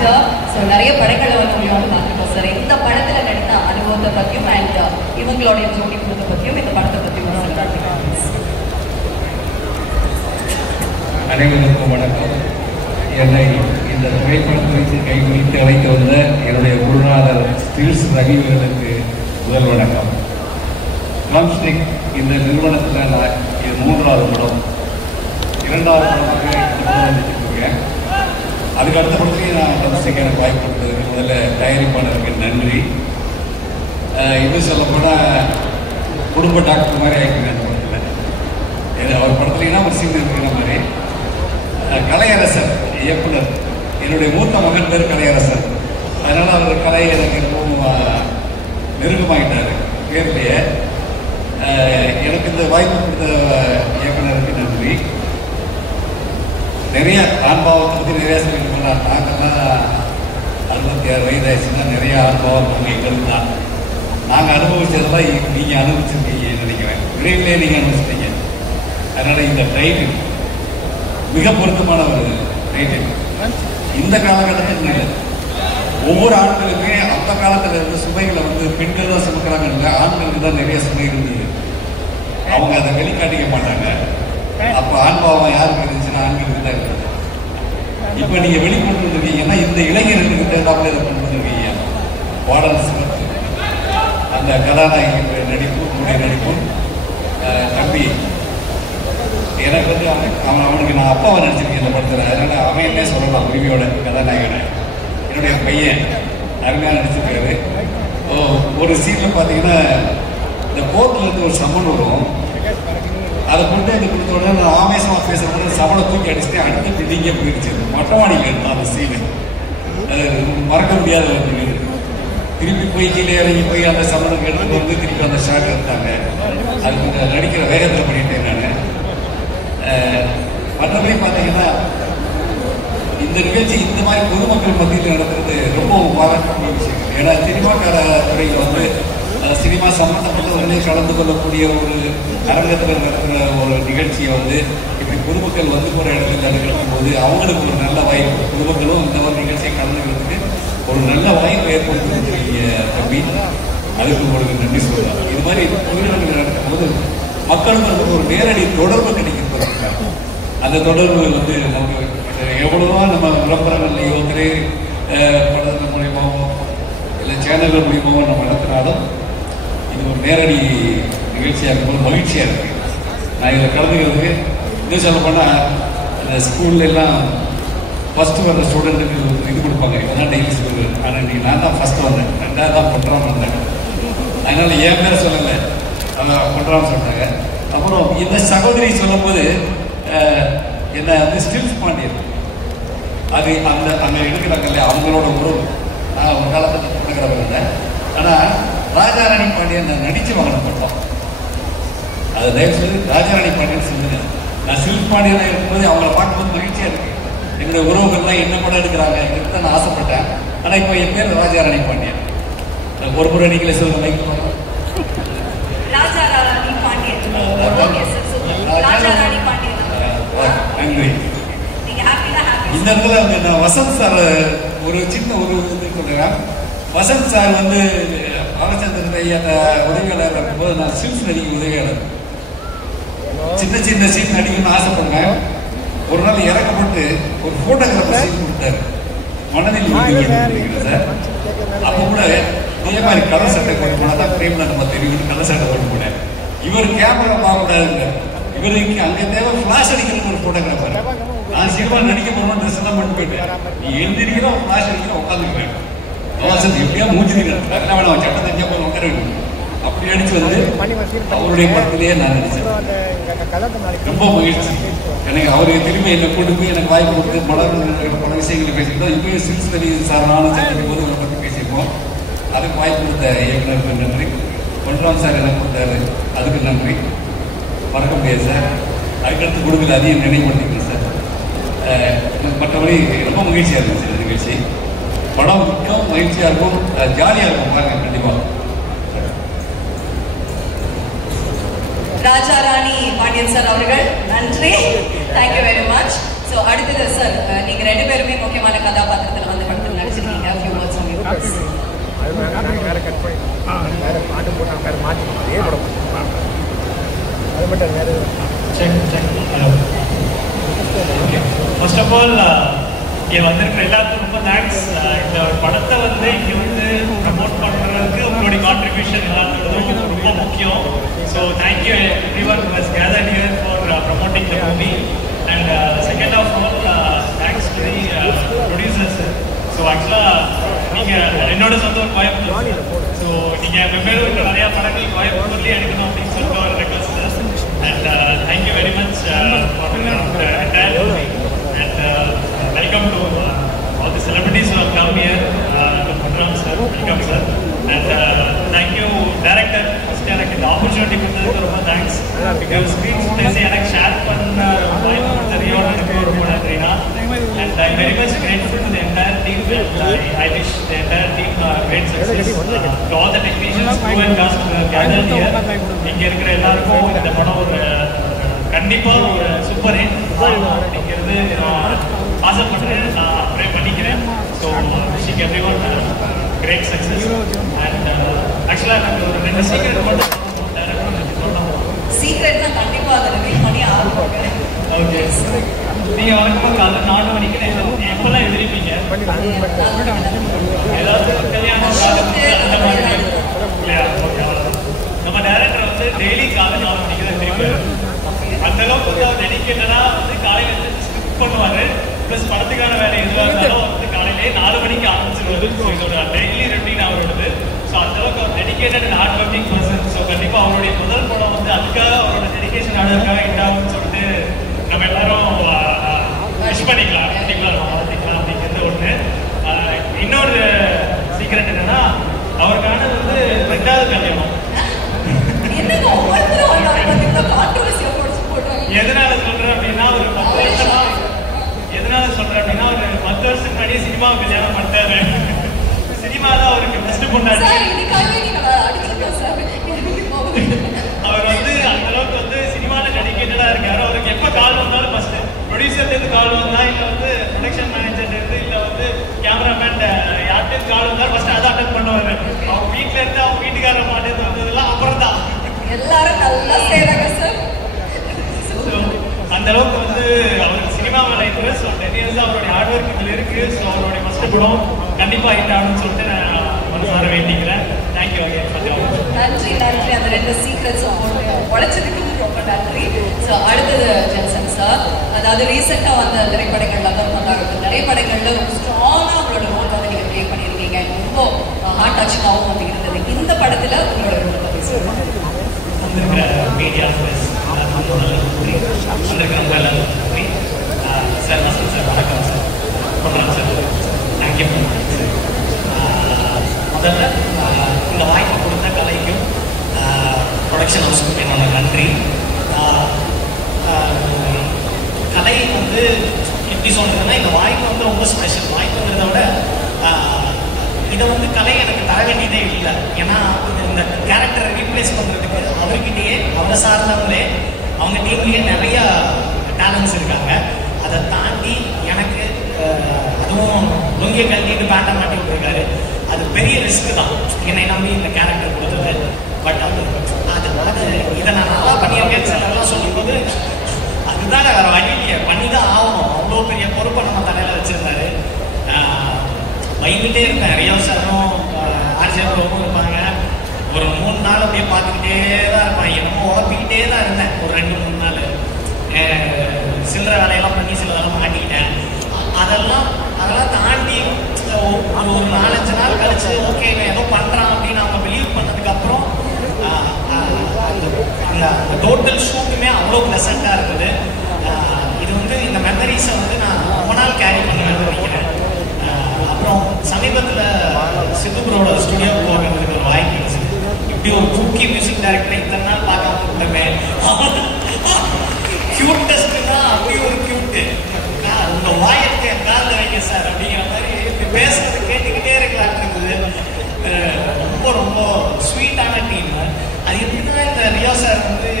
Actor. So நிறைய படங்களை வந்து உங்களுக்கு பார்த்துருக்கோம் சார். இந்த படத்தில் நடித்த அனுபவத்தை பற்றியும் அண்ட் இவங்களுடைய ஜோடி கொடுத்த பற்றியும் இந்த படத்தை பற்றியும் அனைவருக்கும் வணக்கம். என்னை இந்த திரைப்படத்திற்கு கைவிட்டு அழைத்து வந்த என்னுடைய குருநாதர் ஸ்டில்ஸ் ரவிவர்களுக்கு முதல் வணக்கம். காம்ஸ்டிக் இந்த நிறுவனத்தில் நான் இது 3வது படம், 2வது படமாக நடிச்சிருக்கேன். அதுக்கு அடுத்த படத்துலேயும் நான் காம்ஸ்டிக் எனக்கு வாய்ப்பு கொடுத்ததுக்கு முதல்ல தயாரிப்பாளருக்கு நன்றி. இன்னும் சொல்லப்போனால் குடும்ப டாக்டர் மாதிரி ஆகிக்கிறேன் அந்த படத்தில். அவர் படத்துலனா ஒரு சீன் இருக்கிற மாதிரி. கலையரசர் இயக்குனர், என்னுடைய மூத்த மகன் பேர் கலையரசர். அதனால் அவர் கலை எனக்கு ரொம்ப நெருக்கமாகிட்டார் பேர்லேயே. எனக்கு இந்த வாய்ப்பு கொடுத்த இயக்குனருக்கு நன்றி. நிறைய ஆன்பாவத்தை பற்றி நிறையா சொல்லிட்டு நாங்கள்லாம் 66 வயதாச்சுன்னா நிறைய ஆன்பாவம் அவங்க எங்களுக்கு தான். நாங்கள் அனுபவிச்சதெல்லாம் நீங்கள் அனுபவிச்சிருக்கீங்கன்னு நினைக்கிறேன். விரைவிலே நீங்கள் அனுபவிச்சிட்டீங்க. அதனால் இந்த டைட்டில் மிக பொருத்தமான ஒரு டைட்டில். இந்த காலகட்டத்தில் இல்லை, ஒவ்வொரு ஆண்களுக்குமே அந்த காலத்தில் இருந்த சுமைகளை வந்து பெண்கள் தான் சுமக்கிறாங்க இல்லை, ஆண்களுக்கு தான் நிறைய சுமை இருந்தது. அவங்க அதை வெளிக்காட்டிக்க மாட்டாங்க. அப்போ ஆண்பாவம் யாருக்கு இருந்துச்சுன்னா ஆண்களுக்கு தான் இருக்குது. இப்போ நீங்கள் வெளிக்கொண்டு வந்துருக்கீங்கன்னா இந்த இளைஞர்களுக்கு தேர்ந்தாப்பில் இதை கொண்டு வந்துருக்கீங்க. பாடல் சிறப்பு, அந்த கதாநாயகி நடிப்பும் உடைய நடிப்பும். தம்பி எனக்கு வந்து அவனுக்கு நான் அப்பாவை நடிச்சிருக்கேன் இந்த படத்தில். அதனால் அவன் என்ன சொல்லலாம் உரிமையோட கதாநாயகனை. என்னுடைய பையன் அருமையாக நடிச்சிருக்காரு. ஒரு சீனில் பார்த்தீங்கன்னா இந்த கோர்ட்லேருந்து ஒரு சம்மன் வரும். அதை கொண்டு வந்து கொடுத்த உடனே நான் ஆவேசமாக பேசுகிறேன். சமனை தூக்கி அடிச்சுட்டு அடுத்த பில்டிங்கே போயிடுச்சு. மொட்டமாடியில் இருந்தான் அந்த சீனு. மறக்க முடியாத ஒரு திருப்பி போய் கீழே இறங்கி போய் அந்த சமனுக்கு எடுத்துட்டு வந்து திருப்பி அந்த ஷாக் எடுத்தாங்க. அதுக்கு நடிக்கிற வேகத்தில் பண்ணிட்டேன் நான். மற்றபடி பார்த்தீங்கன்னா இந்த நிகழ்ச்சி இந்த மாதிரி பொதுமக்கள் மத்தியில் நடத்துறது ரொம்ப பாராட்டக்கூடிய விஷயம். ஏன்னா சினிமாக்கார துறையில் வந்து சினிமா சம்பந்தப்பட்டவர்களே கலந்து கொள்ளக்கூடிய ஒரு அரங்கத்தில் நடத்துகிற ஒரு நிகழ்ச்சியை வந்து இப்படி பொதுமக்கள் வந்து போகிற இடத்துல நடக்கும் போது அவங்களுக்கு ஒரு நல்ல வாய்ப்பு, பொதுமக்களும் இந்த மாதிரி நிகழ்ச்சியை கலந்துக்கிறதுக்கு ஒரு நல்ல வாய்ப்பு ஏற்படுத்திருக்கீங்க தம்பி. அதுக்கு உங்களுக்கு நன்றி சொல்லலாம். இது மாதிரி தொழில்நுட்பங்கள் நடக்கும் போது மக்களுக்கு ஒரு நேரடி தொடர்பு கிடைக்கிறது. அந்த தொடர்பு வந்து நமக்கு எவ்வளவோ நம்ம விளம்பரங்கள்லையோ படத்தின் மூலியமாகவோ இல்லை சேனல்கள் மூலியமாகவோ நம்ம நடத்தினாலும் இது ஒரு நேரடி நிகழ்ச்சியாக இருக்கும்போது மகிழ்ச்சியாக இருக்குது. நான் இதில் கலந்துக்கிறதுக்கு இன்னும் சொல்ல போனால் இந்த ஸ்கூல்லாம் ஃபஸ்ட்டு வந்த ஸ்டூடெண்ட்டுக்கு இது கொடுப்பாங்க. இப்போ தான் டெய்லி ஸ்கூல். ஆனால் இன்றைக்கி நான் தான் ஃபஸ்ட்டு வந்தேன், 2வது தான் பண்ணுறான்னு வந்தேன். அதனால் என் பேரை சொல்லலை, அதான் பண்ணுறான்னு சொன்னாங்க. அப்புறம் இந்த சகோதரி சொல்லும்போது என்ன வந்து ஸ்டில்ஸ் பாண்டியன் அது அந்த அங்கே எடுக்கிறாங்க இல்லையா, அவங்களோட உறவு. நான் ஒரு காலத்தில் கொடுக்குறவங்க இருந்தேன். ஆனால் ராஜாராணி பாண்டியன் நான் நடித்து வாங்கின பட்டம். அதை தயவு செய்து ராஜாராணி பாண்டியன் சொல்லுங்க. நான் ஸ்டில்ஸ் பாண்டியனாக இருக்கும்போது அவங்கள பார்க்கும்போது மகிழ்ச்சியாக இருக்கு. என்னுடைய உறவுகள்லாம் என்ன படம் எடுக்கிறாங்க இதுக்கு தான் நான் ஆசைப்பட்டேன். ஆனால் இப்போ என் பேர் ராஜாராணி பாண்டியன். ஒரு முறை நீங்களே சொல்லுங்க. நன்றி. இந்த இடத்துல நான் வசந்த் சார் ஒரு சின்ன ஒரு இது சொல்றேன். வசந்த் சார் வந்து பாலச்சந்திரன் ஐயா உதவியாளர் இருக்கும்போது நான் ஸ்டில்ஸ் நடிக்கும் உதவியாளர். சின்ன சின்ன சீன் நடிக்கணும்னு ஆசைப்படுவேன். ஒரு நாள் இறக்கப்பட்டு ஒரு போட்டோகிராஃபர் சீன் கொடுத்தாரு, மனதில் சார். அப்போ கூட இதே மாதிரி கலர் சட்டை போட்டு போனால் தான் பிரேம்ல நம்ம தெரியும். கலர் சட்டை போட்டு போனேன். இவர் கேமரா பார்க்கக்கூடாதுங்க. இவருக்கு அங்கே தேவை ஃபிளாஷ் அடிக்கிறதுக்கு ஒரு போட்டோகிராஃபர். நான் சினிமா நடிக்க போகணும் ட்ரெஸ் எல்லாம் பண்ணி போயிட்டேன். நீ எழுந்திரிக்கிறோம் ஃபிளாஷ் அடிக்கிறோம் உட்காந்துக்குவேன். எப்படியா மூஞ்சிருக்கேன் வேணாம் சட்டம் தெரிஞ்சா போய் உட்கார வைக்கணும். அப்படி நடிச்சு வந்து அவருடைய படத்திலேயே நான் நடிச்சேன். ரொம்ப மகிழ்ச்சி எனக்கு. அவருக்கு திரும்பி என்னை கொண்டு போய் எனக்கு வாய்ப்பு கொடுத்து பல விஷயங்களை பேசிக்கிட்டோம். இப்போயும் ஸ்டில்ஸ் நடி சார் நானும் சந்திக்கும் போது அவரை பற்றி பேசியிருக்கோம். அதுக்கு வாய்ப்பு கொடுத்த இயக்குநருக்கு நன்றி. பொன்ராம் சார் எனக்கு கொடுத்தாரு, அதுக்கு நன்றி. மறக்க முடியாது சார். அதுக்கடுத்து கொடுக்கல, அதையும் நினைவுபடுத்திக்கிறேன் சார். மற்றபடி ரொம்ப மகிழ்ச்சியாக இருந்துச்சு இந்த நிகழ்ச்சி. படம் மிகவும் மகிழ்ச்சியாக இருக்கும், ஜாலியாக இருக்கும் பாருங்க கண்டிப்பாக. ராஜாராணி பாண்டியன் சார் அவர்கள் நன்றி. Thank you very much. ஸோ அடுத்தது சார், நீங்கள் 2 பேருமே முக்கியமான கதாபாத்திரத்தில் வந்து படத்தில் ஆல் இங்கே வந்திருக்கிற எல்லாருக்கும் ரொம்ப தேங்க்ஸ். இந்த படத்தை வந்து இங்கே வந்து ப்ரமோட் பண்ணுறதுக்கு உங்களுடைய கான்ட்ரிபியூஷன் எல்லாத்துக்கும் ரொம்ப முக்கியம். So thank you everyone who has gathered here for promoting the movie. And second of all thanks to the producers. So ஆக்சுவலாக நீங்கள் என்னோட சொந்த ஒரு கோயம்புத்தூர். ஸோ நீங்கள் வெவ்வேறு நிறையா படங்கள் கோயம்புத்தூர்லேயே எடுக்கணும் அப்படின்னு சொல்லிட்டு ஒரு request. And thank you very much for the entire movie. And welcome to all the celebrities who have come here. Putram sir, welcome sir. And thank you director. First எனக்கு இந்த opportunity கொடுத்ததுக்கு ரொம்ப thanks. Because screen space எனக்கு share பண்ண வாய்ப்பு கொடுத்ததையோட எனக்கு ரொம்ப நன்றினா. And I'm very much grateful to the entire team. I wish the entire team great success. To all the technicians who and cast gathered here. இங்க இருக்கிற எல்லாருக்கும் இந்த படம் ஒரு கண்டிப்பா ஒரு சூப்பர் ஹிட் அப்படிங்கிறது ஆசைப்படுறேன். நான் ப்ரே பண்ணிக்கிறேன். So wishing everyone great success. And ஆக்சுவலாக எனக்கு ஒரு 2 சீக்ரெட் மட்டும் சீக்ரெட்னா கண்டிப்பாக அதை ரிவீல் பண்ணி ஆரம்பிங்க. ஓகே, நீங்கள் வழக்கமாக காலை 4 மணிக்கு எப்போல்லாம் எழுதிருப்பீங்க? ஏதாவது கல்யாணம் அந்த மாதிரி இல்லையா? ஓகே, நம்ம டேரக்டர் வந்து டெய்லி காலை 4 மணிக்கு தான் திருப்பி அந்த அளவுக்கு வந்து அவர் டெடிக்கேட்டடாக வந்து காலையில் எழுந்து ஸ்கிரிப்ட் பண்ணுவார். ப்ளஸ் படத்துக்கான வேலை எதுவாக இருந்தாலும் வந்து காலையிலேயே 4 மணிக்கு ஆரம்பிச்சிருவாரு. ஸோ இதோட டெய்லி ரொட்டீன் அவரோடது. ஸோ அந்தளவுக்கு அவர் dedicated and hard working person. So கண்டிப்பாக அவருடைய முதல் படம் வந்து அதுக்காக அவரோட டெடிக்கேஷன் ஆனதுக்காக ஹிட் ஆகும்னு சொல்லிட்டு நம்ம எல்லாரும் விஷ் பண்ணிக்கலாம். கண்டிப்பாக வாழ்த்துக்கலாம் அப்படிங்கிறது ஒன்று. இன்னொரு சீக்ரெட் என்னன்னா அவருக்கான வந்து 2வது கல்யாணம். எதனால சொல்றேன் அப்படின்னா ஒரு 10 வருஷமா ஒரு 10 வருஷத்துக்கு முன்னாடியே சினிமா கல்யாணம் பண்ணிட்டாரு. சினிமா தான் அவருக்கு பெஸ்ட் கொண்டாடி. அவர் வந்து அந்த அளவுக்கு வந்து சினிமாவில் டெடிக்கேட்டடா இருக்காரு. அவருக்கு எப்ப கால் வந்தாலும் ஃபர்ஸ்ட் ப்ரொடியூசர்ல இருந்து கால் வந்தா, இல்ல வந்து ப்ரொடக்ஷன் மேனேஜர்ல இருந்து, இல்ல வந்து கேமராமேன் யார்கிட்ட கால் வந்தாலும் ஃபர்ஸ்ட் அதை அட்டெண்ட் பண்ணுவாரு. அவங்க வீட்டுல இருந்து அவங்க வீட்டுக்காரர் மாட்டேன் வந்ததெல்லாம் அப்புறம் தான். எல்லாரும் நல்லா செய்றாங்க சார். அந்த அளவுக்கு வந்து அவருக்கு சினிமா மேல இன்ட்ரெஸ்ட். 10 இயர்ஸ் அவருடைய ஹார்ட் ஒர்க் இதுல இருக்கு. ஸோ அவருடைய ஃபர்ஸ்ட் படம் கண்டிப்பா ஹிட் ஆகணும்னு சொல்லிட்டு நான் மனசார வேண்டிக்கிறேன். Thank you again. நன்றி நன்றி. அந்த 2 சீக்ரெட்ஸ் உழைச்சதுக்கு ரொம்ப நன்றி. ஸோ அடுத்தது ஜென்சன் சார், அதாவது ரீசெண்டாக வந்த திரைப்படங்கள்ல தான் திரைப்படங்கள்ல ரொம்ப ஸ்ட்ராங்காக உங்களோட ரோல் வந்து நீங்க ப்ளே பண்ணியிருக்கீங்க. ரொம்ப ஹார்ட் டச்சிங்காகவும் வந்து இருந்தது. இந்த படத்துல உங்களோட ரோல் பற்றி சொல்லுவாங்க. மீடியா சார், வசந்த் சார், வணக்கம் சார். Ponraj sir, thank you. முதல்ல இந்த வாய்ப்பு கொடுத்த கலைக்கும் ப்ரொடக்ஷன் ஹவுஸுக்கும் என்னோட நன்றி. கலை வந்து எப்படி சொல்றதுன்னா, இந்த வாய்ப்பு வந்து ரொம்ப ஸ்பெஷல். வாய்ப்புங்கிறத விட இதை வந்து கலை எனக்கு தர வேண்டியதே இல்லை. ஏன்னா இந்த கேரக்டரை ரீப்ளேஸ் பண்ணுறதுக்கு அவர்கிட்டயே அவரை சார்ந்தவங்களே அவங்க டீம்லேயே நிறைய டேலண்ட்ஸ் இருக்காங்க. அதை தாண்டி எனக்கு அதுவும் லுங்கிய கல்விட்டு பேட்டை மாட்டி விட்டுருக்காரு. அது பெரிய ரிஸ்க்கு தான் என்னை நம்பி இந்த கேரக்டர் கொடுத்தது. பட் அது இதை நான் நல்லா பண்ணியிருக்கேன் சிலர்லாம் சொல்லும்போது அதுதான் வேற வழி இல்லையே, பண்ணி தான் ஆகணும். அவ்வளோ பெரிய பொறுப்பை நம்ம தலையில் வச்சுருந்தாரு. வைகிட்டே இருப்பேன். ரியோ சாரும் ஆர்ஜியாவும் இருப்பாங்க. ஒரு 3 நாள் அப்படியே பார்த்துக்கிட்டே தான் இருப்பேன். என்னமோ உழப்பிக்கிட்டே தான் இருந்தேன். ஒரு 2-3 நாள் சில்லற வேலையெல்லாம் பண்ணி சிலதெல்லாம் மாட்டிக்கிட்டேன். அதெல்லாம் தாண்டி ஒரு 4-5 நாள் கழிச்சு ஓகே ஏதோ பண்ணுறான் அப்படின்னு அவங்க பிலீவ் பண்ணதுக்கப்புறம் அந்த டோட்டல் ஷூட்டுமே அவ்வளோ ப்ளசண்ட்டாக இருக்குது. இது வந்து இந்த மெமரிஸை வந்து நான் ரொம்ப நாள் கேரி பண்ணுவேன்னு நினைக்கிறேன். அப்புறம் சமீபத்தில் சித்துபுரோட ஸ்டுடியோ போகிறதுக்கு ஒரு வாய்ப்பு இருந்துச்சு. இப்படி ஒரு குக்கி மியூசிக் டைரக்டரை இத்தனை நாள் பார்க்காம விட்டமே. கியூட்டஸ்ட்னா அப்படி ஒரு கியூட்டு. உங்க வாயத்தை என் காலில் வைங்க சார் அப்படிங்கிற மாதிரி பேசுறது கேட்டுக்கிட்டே இருக்கலான்னு இருக்குது. ரொம்ப ரொம்ப ஸ்வீட்டான டீம். அது எப்படின்னா இந்த ரியோ சார் வந்து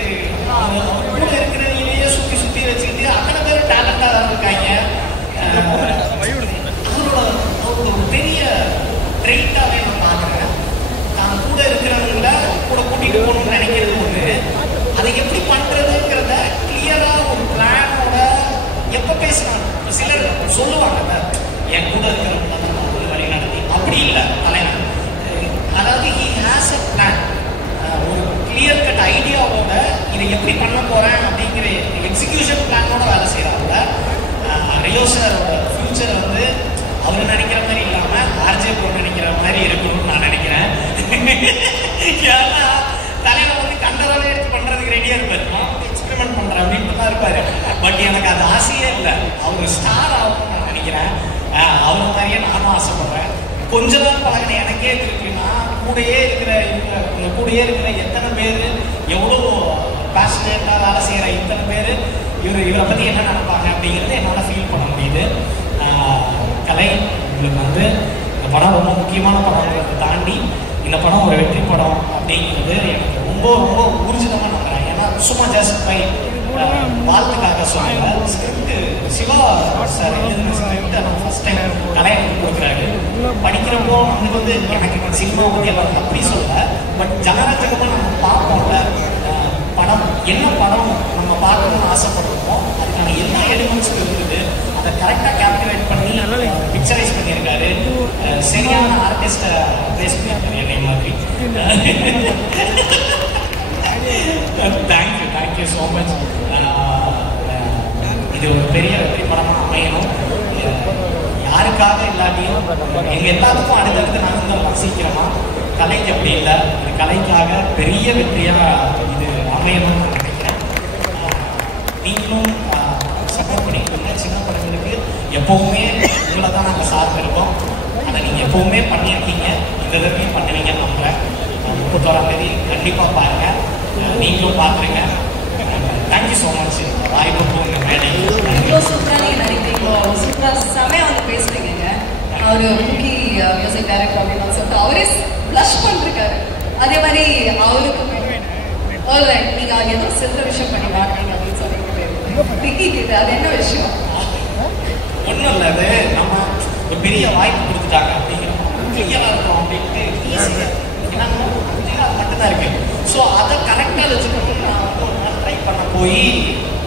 கூட இருக்கிறவங்களையே சுற்றி வச்சுக்கிட்டு அத்தனை பேர் டேலண்டாக தான் இருக்காங்க. அவரோட ஒரு பெரிய ட்ரெயிட்டாகவே நான் பார்க்குறேன். தான் கூட இருக்கிறவங்கள கூட கூட்டிகிட்டு போகணும்னு நினைக்கிறது ஒன்று, அதை எப்படி பண்ணுறதுங்கிறத கிளியராக ஒரு பிளானோட எப்போ பேசுகிறாங்க. சொல்லுவாங்க என் கூட இருக்கிறவங்க தான் ஒரு வழி நடத்தி. அப்படி இல்லை தலைவன். அதாவது ஹி ஹேஸ் அ பிளான், ஒரு கிளியர் கட் ஐடியாவோட இதை எப்படி பண்ண போகிறேன் அப்படிங்கிற எக்ஸிக்யூஷன் பிளானோட வேலை செய்கிறாங்க. ரியோ சாரோட ஃபியூச்சர் வந்து அவர் நினைக்கிற மாதிரி இல்லாமல் ஆர்ஜே ப்ரோ நினைக்கிற மாதிரி இருக்கணும்னு நான் நினைக்கிறேன். ஏன்னா தலைவர் வந்து கண்டதாலே எடுத்து பண்ணுறதுக்கு ரெடியாக இருப்பார். நான் எக்ஸ்பெரிமெண்ட் பண்ணுறேன் அப்படின்ட்டு தான் இருப்பார். பட் எனக்கு அது ஆசையே இல்லை. அவர் ஸ்டார் ஆகணும்னு நான் நினைக்கிறேன். அவர் மாதிரியே நானும் ஆசைப்படுறேன். கொஞ்ச நாள் பழகின எனக்கே இருக்குன்னா கூடயே இருக்கிற கூடயே இருக்கிற எத்தனை பேர் எவ்வளோ பேஷனேட்டாக வேலை செய்கிற இத்தனை பேர் இவரை பற்றி என்ன நினைப்பாங்க அப்படிங்கிறது என்னால் ஃபீல் பண்ண முடியுது. கலை உங்களுக்கு வந்து இந்த படம் ரொம்ப முக்கியமான படங்கிறத தாண்டி இந்த படம் ஒரு வெற்றி படம் அப்படிங்கிறது எனக்கு ரொம்ப ரொம்ப ஊர்ஜிதமாக நம்புகிறேன். ஏன்னா சும்மா ஜஸ்ட் பை வாழ்த்துக்காக சொல்லுங்க. ஸ்கிரிப்ட் சிவா சார் எழுதின ஸ்கிரிப்ட் நான் ஃபர்ஸ்ட் டைம் கலை எனக்கு கொடுக்குறாரு. படிக்கிறப்போ நமக்கு வந்து எனக்கு சினிமா பற்றி எல்லாம் அப்படி சொல்ல, பட் ஜனரஞ்சகமாக நம்ம பார்ப்போம்ல படம், என்ன படம் நம்ம பார்க்கணும்னு ஆசைப்படுறோமோ அதுக்கான எல்லா எலிமெண்ட்ஸும் இருக்குது. அதை கரெக்டாக கேப்டிவேட் பண்ணி பிக்சரைஸ் பண்ணியிருக்காரு. சரியான ஆர்டிஸ்டை ப்ளேஸ் பண்ணியிருக்காரு என்னை மாதிரி. Thank you so much. இது ஒரு பெரிய வெற்றி படமாக அமையணும். யாருக்காக இல்லாட்டியும் எங்கள் எல்லாத்துக்கும் அடுத்தடுத்து நகர்ந்தெல்லாம் சீக்கிரமாக. கலைக்கு அப்படி இல்லை, இந்த கலைக்காக பெரிய வெற்றியாக இது அமையணும்னு நான் நினைக்கிறேன். நீங்களும் சப்போர்ட் பண்ணிக்கிறீங்க. சின்ன படங்களுக்கு எப்போவுமே உங்களை தான் நாங்கள் சார்ந்திருக்கோம். அதை நீங்கள் எப்போவுமே பண்ணியிருக்கீங்க, இந்த தடவையும் பண்ணுவீங்கன்னு நம்புகிறேன். 31ஆம் தேதி கண்டிப்பாக பாருங்கள், நீங்களும் பார்க்குறீங்க. Thank you so much. வாய்ப்பு உங்கள் மேலே இவ்வளோ சூப்பராக நீங்கள் நினைக்கிறீங்களோ சூப்பராக செமையாக வந்து பேசுகிறீங்க. அவர் முக்கி மியூசிக் டைரக்டர் அப்படின்னு சொல்லிட்டு அவரே ப்ளஷ் பண்ணிருக்காரு. அதே மாதிரி அவருக்கு நீங்கள் ஏதோ சில விஷயம் பண்ணி மாட்டீங்க அப்படின்னு சொல்லிட்டு அது என்ன விஷயம்? ஒன்றும் இல்லை, அது நம்ம ஒரு பெரிய வாய்ப்பு கொடுத்துட்டாங்க அப்படிங்கிறோம் கிளியராக இருக்கும் அப்படின்ட்டு ஈஸியாக அது மட்டும்தான் இருக்கு. ஸோ அதை கரெக்டாக வச்சுக்கணும். நான் வந்து ஒரு நாள் ட்ரை பண்ண போய்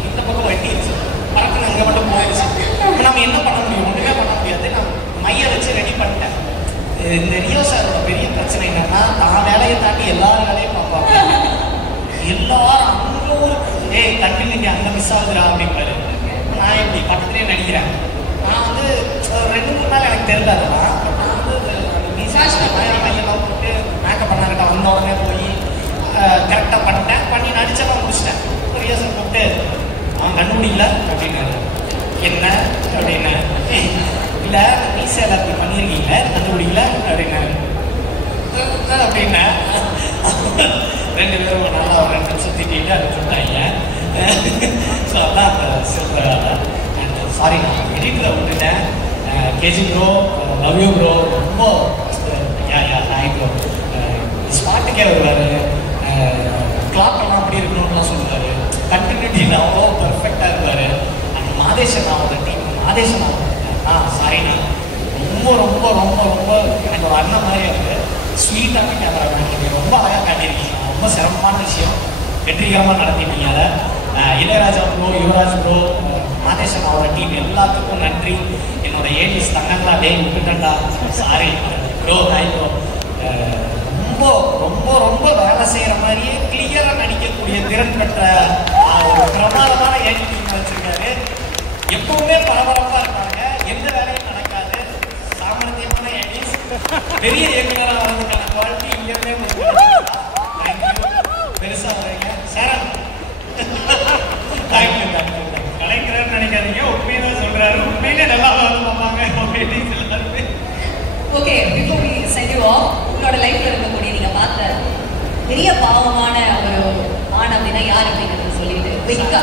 இந்த பக்கம் வெட்டிடுச்சு, பறக்கணும் அங்கே மட்டும் போயிடுச்சு. இப்போ நம்ம என்ன பண்ண முடியும்? ஒன்றுமே பண்ண முடியாது. நான் மையை வச்சு ரெடி பண்ணிட்டேன். இந்த ரியோ சாரோட பெரிய பிரச்சனை என்னன்னா தான் வேலையை தாண்டி எல்லாரும் வேலையும் பார்ப்பாங்க. எல்லாரும் அங்கே ஒரு கண்டினியூட்டி அங்கே மிஸ் ஆகுதுரா அப்படிங்கிறாரு. நான் எப்படி பக்கத்துலேயே நடிக்கிறேன். நான் வந்து 2-3 நாள் எனக்கு தெரியாதுதான். நான் வந்து மையெல்லாம் போட்டு மேக்கப் பண்ணாக்கிட்ட வந்த உடனே போய் கரெக்டாக பண்ணிட்டேன். பண்ணி நடிச்செல்லாம் முடிச்சிட்டேன். ரியோ சார் கூப்பிட்டு அவன் கண்டுபிடிக்கல அப்படின்னாரு. என்ன அப்படின்னு இல்லை மீசை எல்லாத்தையும் பண்ணியிருக்கீங்க கண்டுபிடிக்கல அப்படின்னாரு. அப்படின்னா 2 பேரும் நல்லா ஒரு 2 நிமிஷம் திட்டிட்டு அதை சொல்லிட்டாங்க. ஸோ அதான் அந்த சொல்கிற அண்ட் சாரி நான் எடிட்டரை விட்டுட்டேன். KG bro, love you bro, ரொம்ப ஹாய் ப்ரோ. ஸ்பாட்டுக்கே வருவார். கிளாக்கெல்லாம் அப்படி இருக்கணும்லாம் சொல்லுவார். கண்டினியூட்டியில் அவ்வளோ பர்ஃபெக்டாக இருப்பார். அந்த மாதேஷன் அவரோட டீம் மாதேஷன் சாரிண்ணா ரொம்ப ரொம்ப ரொம்ப ரொம்ப எனக்கு ஒரு அண்ணன் மாதிரி இருக்குது. ஸ்வீட்டான கேமரா நீங்கள் ரொம்ப அழகாக காட்டியிருக்கீங்க. ரொம்ப சிரமமான விஷயம், வெற்றிகரமாக நடத்திட்டீங்க. அதை இளையராஜா ப்ரோ, யுவராஜ் ப்ரோ, மாதேஷன் அவரோட டீம் எல்லாத்துக்கும் நன்றி. என்னோட ஏடிஸ் தங்கங்களா விட்டுட்டா சாரி ப்ரோ. Hi bro. ரொம்ப ரொம்ப ரொம்ப வேலை செய்கிற மாதிரியே கிளியராக நடிக்கக்கூடிய திறன் பெற்ற ஒரு பிரமாதமான ஏடி டீம் வச்சுருக்காரு. எப்பவுமே பரபரப்பாக இருக்காங்க, எந்த வேலையும் நடக்காது. சாமர்த்தியமான ஏடிஸ் பெரிய இயக்குனராக வர்றதுக்கான குவாலிட்டி இங்கேயுமே பெருசாக வரீங்க. சரண் தேங்க்யூ. கலைக்கிறேன்னு நினைக்காதீங்க, உண்மையை தான் சொல்றாரு. உண்மையிலே நல்லா பார்ப்பாங்க எல்லாருமே. Okay, before we send you off, உங்களோட லைஃப்ல இருக்கக்கூடிய நீங்க பார்த்த பெரிய பாவமான ஒரு ஆண் அப்படின்னா யார் அப்படிங்கிறது சொல்லிட்டு குயிக்கா.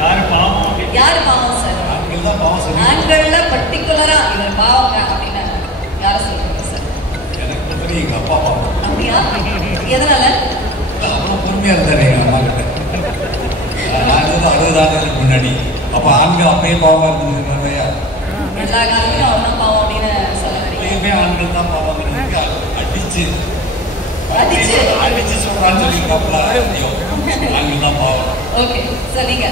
யாரு பாவம்? யாரு பாவம் சார்? ஆண்கள் தான் பாவம் சொல்லி ஆண்கள்ல பர்டிகுலரா இவர் பாவங்க அப்படின்னு யார சொல்றீங்க சார்? எனக்கு பொறுத்தவரை எங்க அப்பா பாவம். அப்படியா? எதனால? அவ்வளோ பொறுமையா இருந்தாரு எங்க அம்மா கிட்ட. நான் 60 ஆண்டுகளுக்கு முன்னாடி. அப்ப ஆண்கள் அப்பயே பாவமா இருந்தது நிறையா. எல்லா காலத்தையும் அவர் தான் பாவம் அப்படின்னு சொல்ல வரீங்க. எப்பயுமே ஆண்கள் தான் பாவம் அடிச்சு அடிச்சு அடிச்சு சொல்றான்னு சொல்லியிருக்காப்புல. ஆண்கள் தான் பாவம். ஓகே சார், நீங்க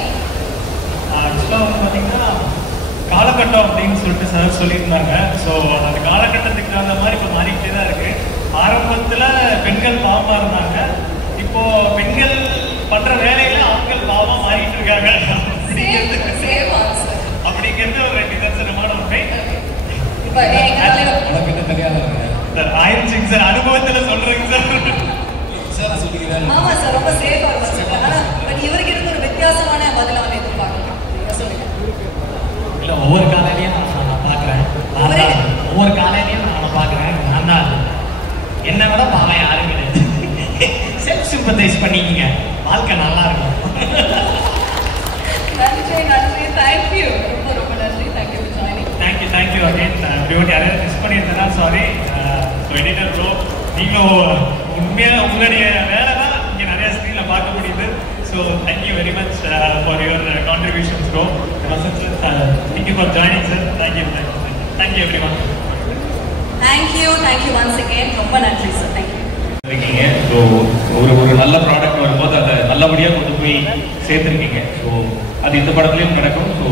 ஆக்சுவலாக வந்து பார்த்தீங்கன்னா காலகட்டம் அப்படின்னு சொல்லிட்டு சார் சொல்லியிருந்தாங்க. ஸோ அந்த காலகட்டத்துக்கு தகுந்த மாதிரி இப்போ மாறிக்கிட்டே தான் இருக்கு. ஆரம்பத்தில் பெண்கள் பாவமாக இருந்தாங்க, இப்போ பெண்கள் பண்ற வேலையில ஆண்கள் பாவமாக மாறிட்டு இருக்காங்க அப்படிங்கிறது ஒரு நிதர்சனமான உண்மை. சார் ஆயிடுச்சுங்க சார், அனுபவத்துல சொல்றேங்க சார். சொல்லிக்கிறேன். ஆமா சார், ரொம்ப சேஃபா இருக்கும். ஆனா பட் இவருக்கு இருந்து ஒரு வித்தியாசமான பதில வந்து எதிர்பார்க்கலாம். இல்ல ஒவ்வொரு காலையிலையும் நான் பாக்குறேன், ஒவ்வொரு காலையிலையும் நான் பாக்குறேன். நான் தான் என்னை விட பாவம் யாரும் கிடையாது. செல்ஃப் சிம்பத்தைஸ் பண்ணிக்கங்க, வாழ்க்கை நல்லா இருக்கும். நன்றி நன்றி, தேங்க்யூ, ரொம்ப ரொம்ப நன்றி. Thank you for joining. Thank you again. இப்படி யாராவது மிஸ் பண்ணியிருந்தேன்னா சாரி. எடிட்டர் ப்ரோ, நீங்களும் உண்மையாக உங்களுடைய வேலை தான் இங்கே நிறைய ஸ்க்ரீனில் பார்க்க முடியுது. So thank you very much for your contributions bro. Thank you for joining sir. Thank you every one. Thank you once again, ரொம்ப நன்றி சார். தேங்க்யூ இருக்கீங்க. ஸோ ஒரு நல்ல ப்ராடக்ட் வரும்போது அதை நல்லபடியாக கொண்டு போய் சேர்த்துருக்கீங்க. ஸோ அது இந்த படத்துலையும் நடக்கும். ஸோ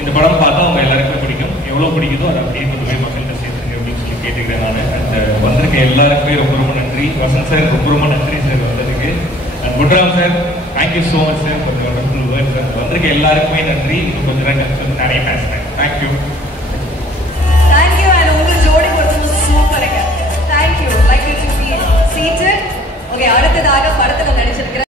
இந்த படம் பார்த்தா அவங்க எல்லாருக்குமே பிடிக்கும். எவ்வளோ பிடிக்குதோ அதை அப்படியே கொண்டு போய் மக்கள்கிட்ட சேர்த்துருங்க அப்படின்னு சொல்லி கேட்டுக்கிறேன் நான். அந்த வந்திருக்க எல்லாருக்குமே ரொம்ப ரொம்ப நன்றி. வசந்த் சார் ரொம்ப ரொம்ப நன்றி சார் வந்ததுக்கு. அண்ட் குட்ராம் sir, thank you so much sir for your wonderful words sir. வந்திருக்க எல்லாருக்குமே நன்றி. இன்னும் கொஞ்சம் நேரம் நிறைய பேசுகிறேன். தேங்க்யூ. அண்ட் உங்க ஜோடி பொறுத்தவரை சூப்பருங்க. Thank you. Like to be seated. Okay, அடுத்ததாக படத்துல நடிச்சிருக்கிற